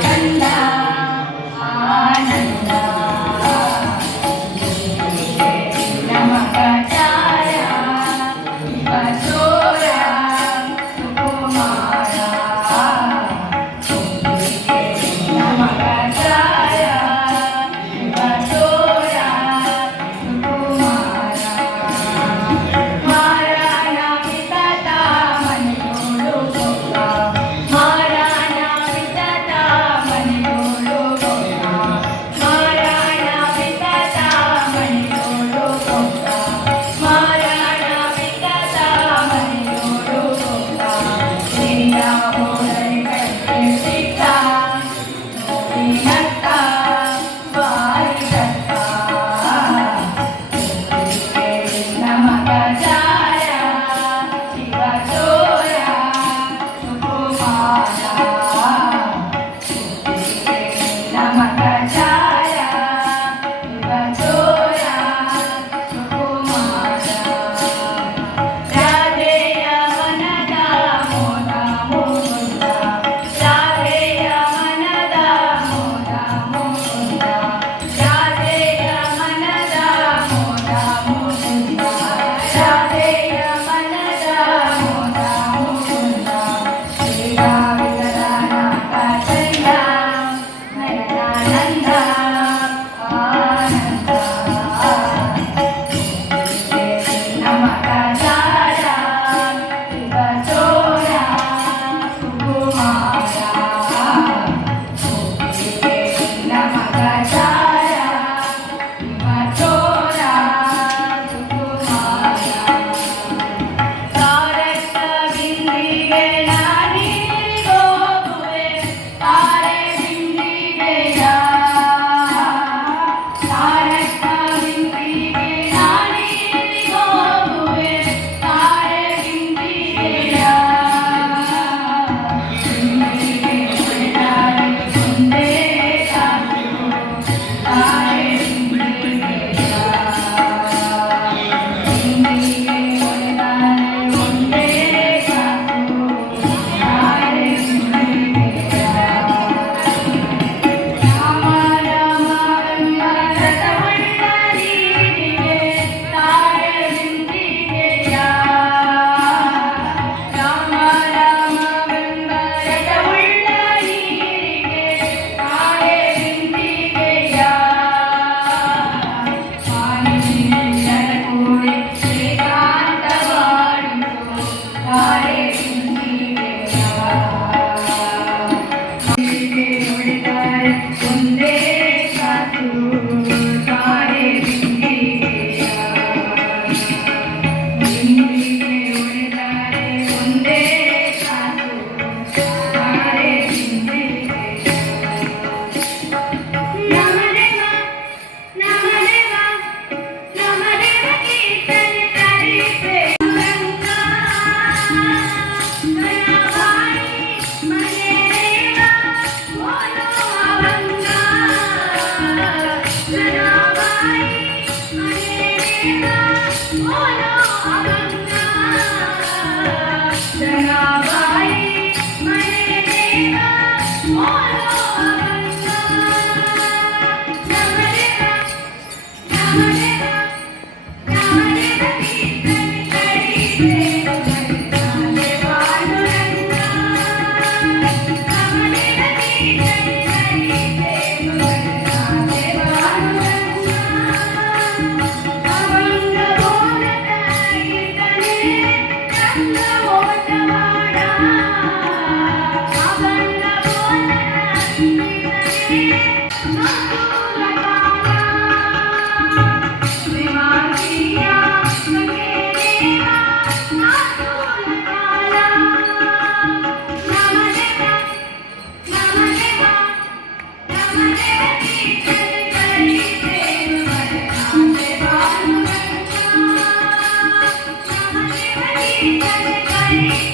and Thank you.